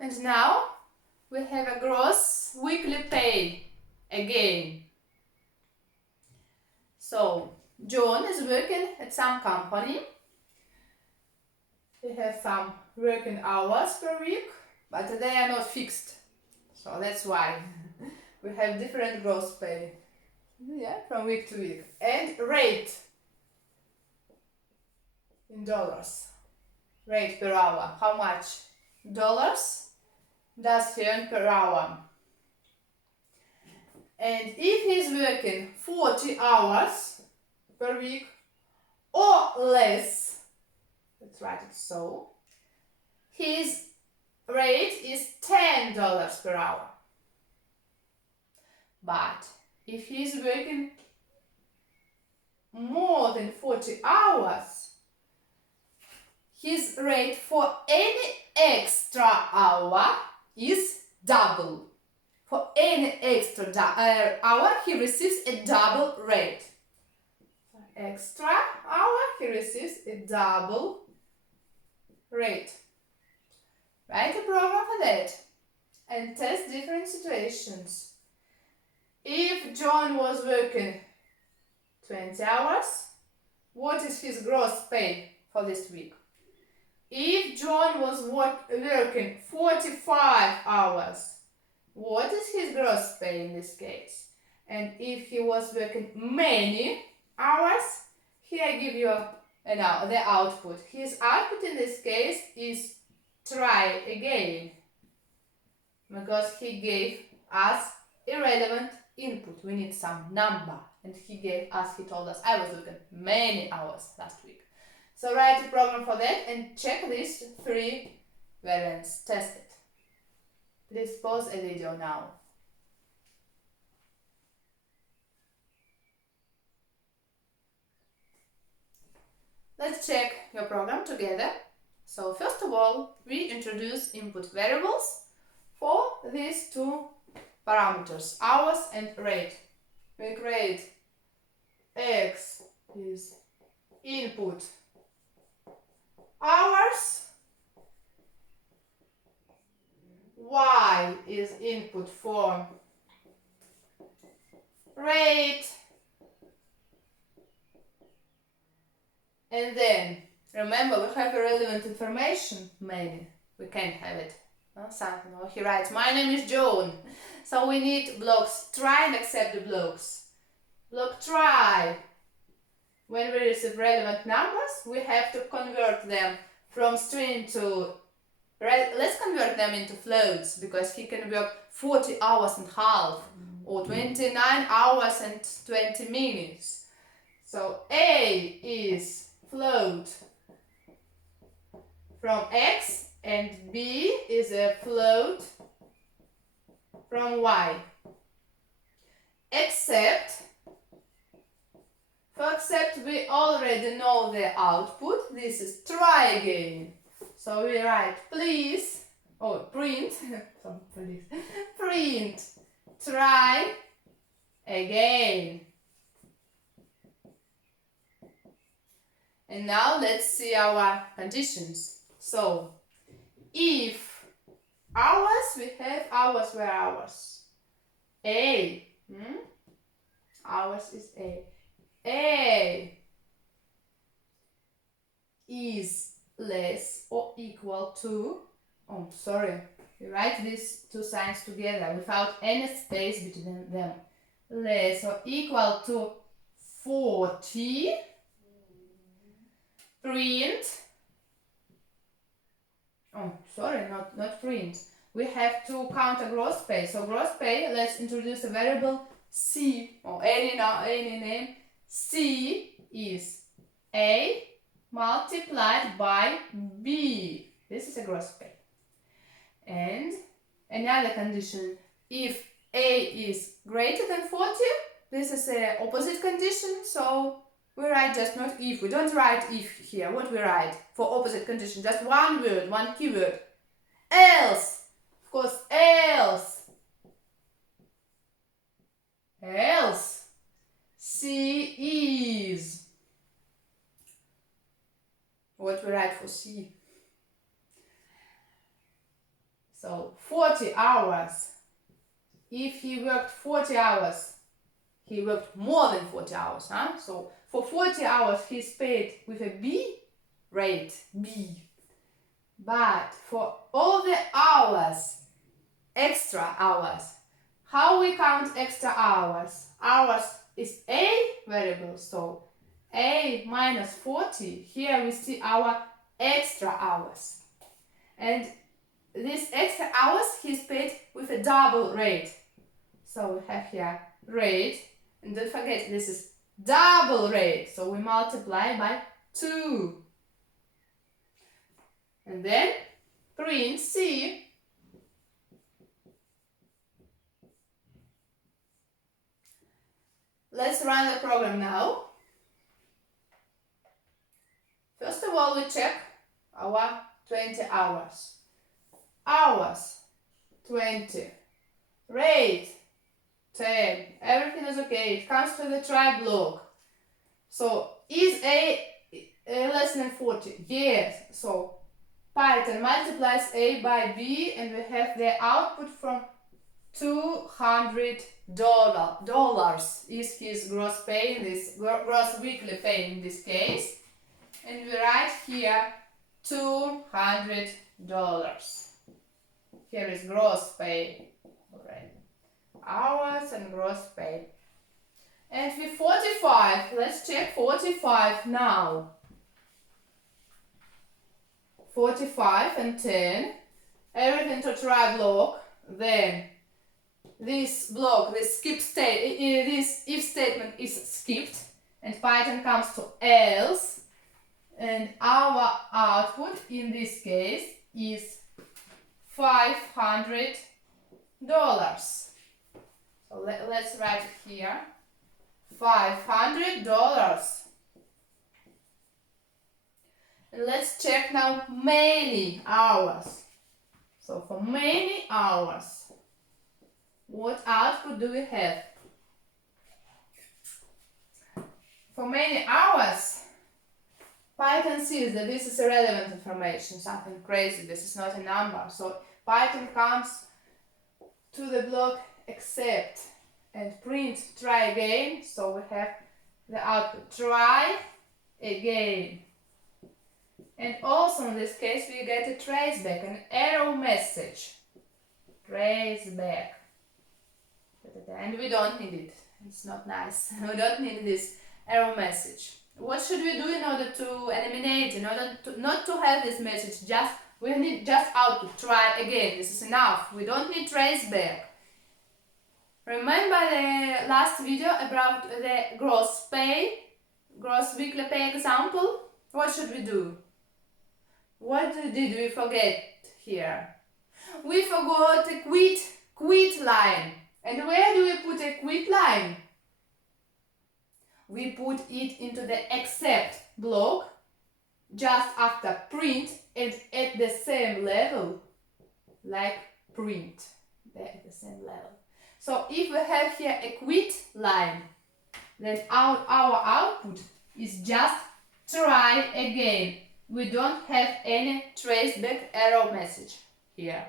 And now we have a gross weekly pay again. So John is working at some company. He has some working hours per week, but they are not fixed. So that's why we have different gross pay. Yeah, from week to week. And rate in dollars. Rate per hour. How much dollars does he earn per hour? And if he's working 40 hours per week or less, let's write it so, his rate is $10 per hour. But if he's working more than 40 hours, his rate for any extra hour is double. For any extra hour, he receives a double rate. For extra hour, he receives a double rate. Write a program for that and test different situations. If John was working 20 hours, what is his gross pay for this week? If John was working 45 hours, what is his gross pay in this case? And if he was working many hours, here I give you the output. His output in this case is try again, because he gave us irrelevant input. We need some number, and he told us I was working many hours last week. So write a program for that and check these 3 variants. Test it. Please pause a video now. Let's check your program together. So first of all, we introduce input variables for these 2 parameters, hours and rate. We create X is input hours, Y is input for rate, and then remember we have irrelevant information. Maybe we can't have it. Something. Or he writes, my name is John. So we need blocks try and accept the blocks. Block try. When we receive relevant numbers, we have to convert them from string to, let's convert them into floats, because he can work 40 hours and half or 29 hours and 20 minutes. So A is float from X and B is a float from Y. Except, for except we already know the output. This is try again. So we write please, or print, print, try again. And now let's see our conditions. So if hours, we have hours were hours. A, hours is A. A is less or equal to, we write these 2 signs together without any space between them. Less or equal to 40, print, not print. We have to count a gross pay. So gross pay, let's introduce a variable C, or any name. C is A multiplied by B. This is a gross pay. And another condition, if A is greater than 40, this is an opposite condition, so we write just not if. We don't write if here. What we write for opposite condition? Just one word, one keyword. Else. Of course, else. Else. C is. What we write for C? So 40 hours. If he worked 40 hours, he worked more than 40 hours. Huh? So for 40 hours, he's paid with a B rate, B. But for all the hours, extra hours, how we count extra hours? Hours is A variable, so A minus 40. Here we see our extra hours. And these extra hours he's paid with a double rate. So we have here rate, and don't forget this is double rate, so we multiply by 2. And then print C. Let's run the program now. First of all, we check our 20 hours. Hours, 20. Rate, 10. Everything is okay. It comes to the try block. So, is A less than 40? Yes. So, Python multiplies A by B and we have the output from $200 is his gross pay, this gross weekly pay in this case. And we write here $200. Here is gross pay. Alright. Hours and gross pay. And with 45, let's check 45 now. 45 and 10. Everything to try block. Then this block, this skip state, this if statement is skipped, and Python comes to else, and our output in this case is $500. So let's write it here. $500. And let's check now many hours. So for many hours, what output do we have? For many hours, Python sees that this is irrelevant information, something crazy, this is not a number. So Python comes to the block except and print try again. So we have the output try again. And also in this case we get a traceback, an error message. Traceback. And we don't need it. It's not nice. We don't need this error message. What should we do in order to eliminate, in order to not to have this message? We need just output, try again. This is enough. We don't need traceback. Remember the last video about the gross pay, gross weekly pay example? What should we do? What did we forget here? We forgot a quit line. And where do we put a quit line? We put it into the except block just after print and at the same level like print. They're at the same level. So if we have here a quit line, then our output is just try again. We don't have any traceback error message here.